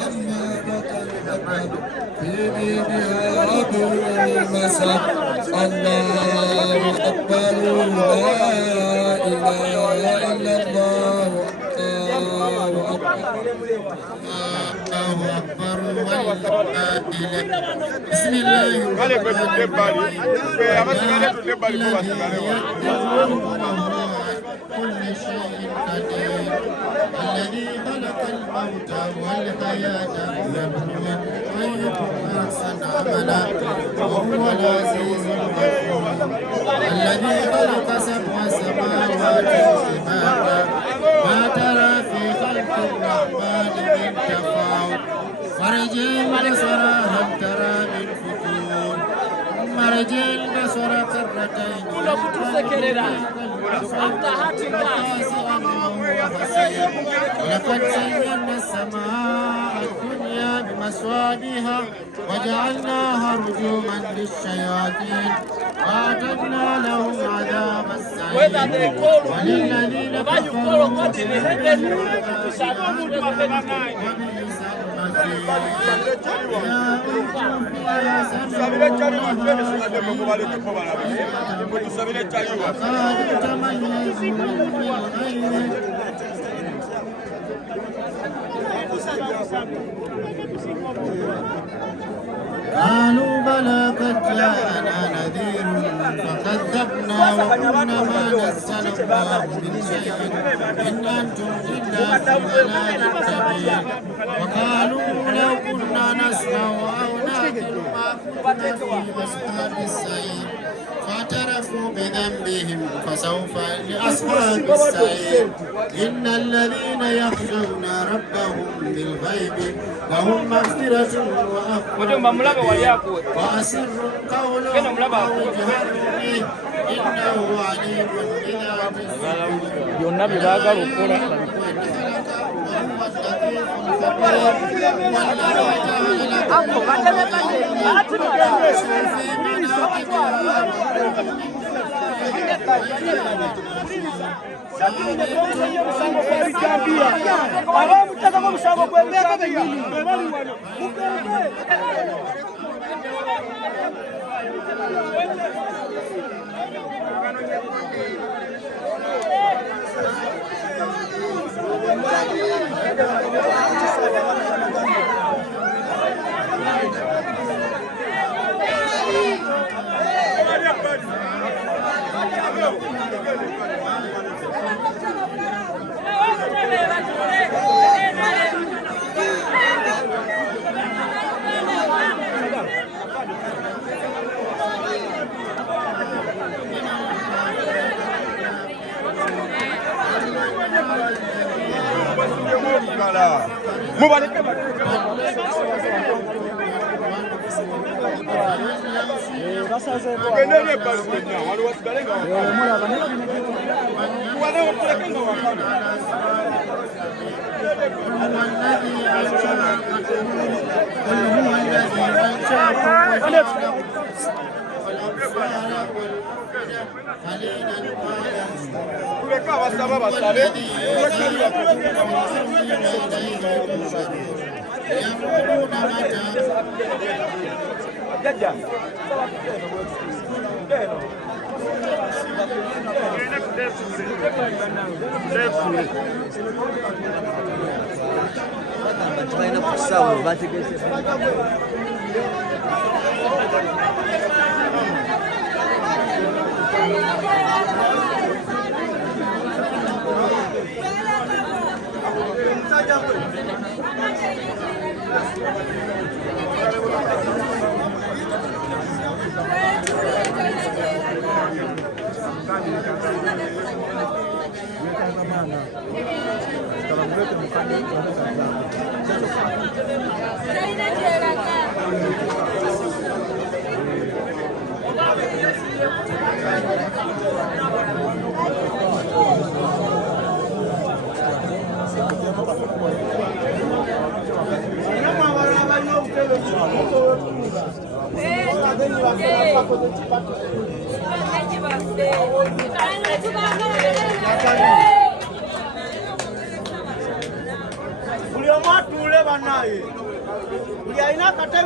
عما تتلقى في دينها عبر المساء. الله أكبر لا إله إلا الله. الله أكبر والله بسم الله كل شيء قدير الذي خلق الموت والحياة ليبلوكم أيكم أحسن عملا وهو العزيز الغفور الذي خلق سبع سماوات طباقا ما ترى في خلق الرحمن من تفاوت فرجع البصر هل ترى من فتور مرجع البصر كرتين ولقد زينا السماء الدنيا بمصابيح وجعلناها رجوما للشياطين وأعتدنا لهم عذاب السعير وللذين كفروا وبئس قالوا بلى قد جاءنا نذير فكذبنا وقلنا ما نزل الله من شيء إن أنتم إلا في ضلال كبير وقالوا لو كنا نسمع أو نعقل ما كنا في أصحاب السعير فاعترفوا بذنبهم فسوف لأصحاب السعير إن الذين يخشون ربهم بالغيب لهم مغفرة وأسروا قولهم أو اجهروا به إنه عليم بذات الصدور Ndio matule banaye. Ndio ina kata